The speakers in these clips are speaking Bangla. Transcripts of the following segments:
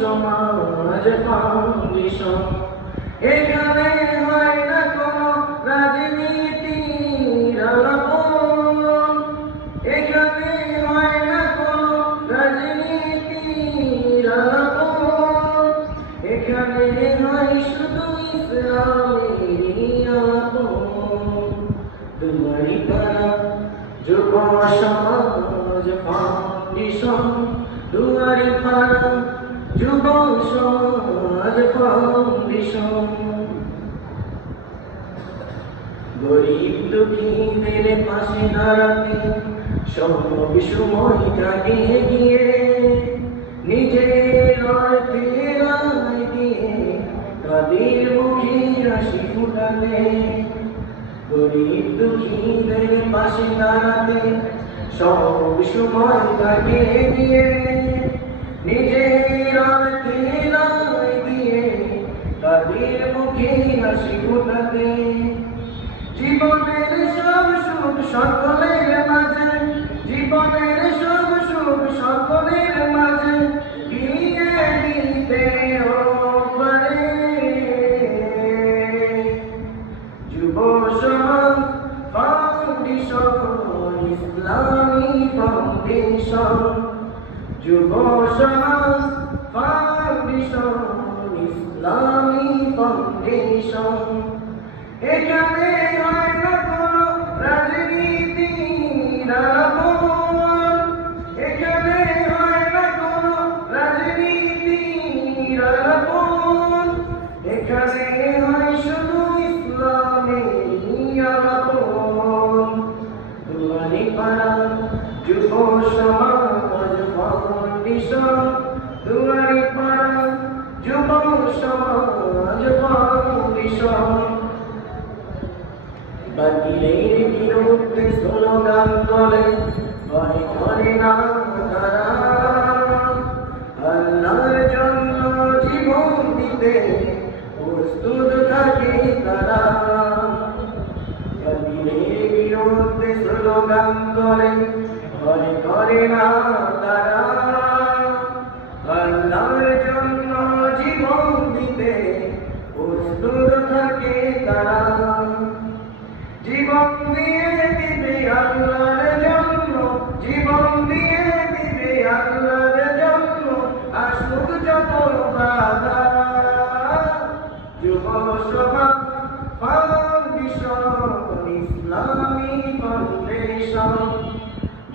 সমাজ ফাউন্ডেশন। এখানে হয় না কোনো রাজনীতির আলাপন, এখানে হয় না কোনো রাজনীতির আলাপন, এখানে হয় শুধু ইসলামেরই আলাপন। দুয়ারিপাড়া যুব সমাজ ফাউন্ডেশন, দুয়ারিপাড়া যুব সমাজ ফাউন্ডেশন। গরিব দুঃখীদের পাশে দাঁড়াতে সব সময় কাটিয়ে গিয়ে নিজের অর্থে রায় দিয়ে তাদের মুখে হাসি ফুটাতে। গরিব দুঃখীদের পাশে দাঁড়াতে সব সময় কাটিয়ে গিয়ে নিজের অর্থে রায় দিয়ে তাদের মুখে হাসি ফুটাতে। জীবনের সব সুখ সকলের মাঝে, জীবনের সব সুখ সকলের মাঝে বিলিয়ে দিতে পারে। যুব সমাজ ফাউন্ডেশন, ইসলামী ফাউন্ডেশন। যুব সমাজ ফাউন্ডেশন, ইসলামী ফাউন্ডেশন। এখানে হয় না কোনো রাজনীতির আলাপন, এখানে হয় না কোনো রাজনীতির আলাপন, এখানে হয় শুধু ইসলামেরই আলাপন। দুয়ারিপাড়া যুব সমাজ ফাউন্ডেশন, দুয়ারিপাড়া যুব সমাজ ফাউন্ডেশন। বাতিলের বিরুদ্ধে স্লোগান তোলে ভয় করে না তারা, আল্লাহর জন্য জীবন দিতে প্রস্তুত থাকে তারা। বাতিলের বিরুদ্ধে স্লোগান তোলে ভয় করে না তারা, আল্লাহর জন্য জীবন দিতে প্রস্তুত থাকে তারা। জীবন দিয়ে দিবে আল্লাহর জন্য, জীবন দিয়ে দিবে আল্লাহর জন্য, আসুক যত বাধা। যুব সমাজ ফাউন্ডেশন, ইসলামী ফাউন্ডেশন।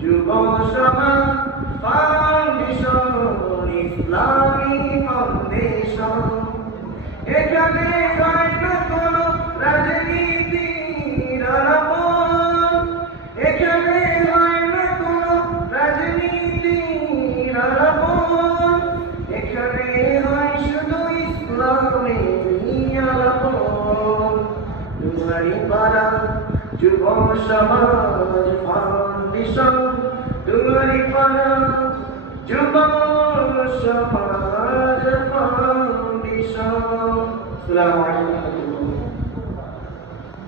যুব সমাজ ফাউন্ডেশন, ইসলামী ফাউন্ডেশন। এখানে হয় না কোনো রাজনীতির আলাপন, এখানে হয় না কোনো রাজনীতির আলাপন, এখানে হয় শুধু ইসলামেরই আলাপন। দুয়ারিপাড়া যুব সমাজ ফাউন্ডেশন, দুয়ারিপাড়া যুব সমাজ ফাউন্ডেশন। আসসালামু আলাইকুম।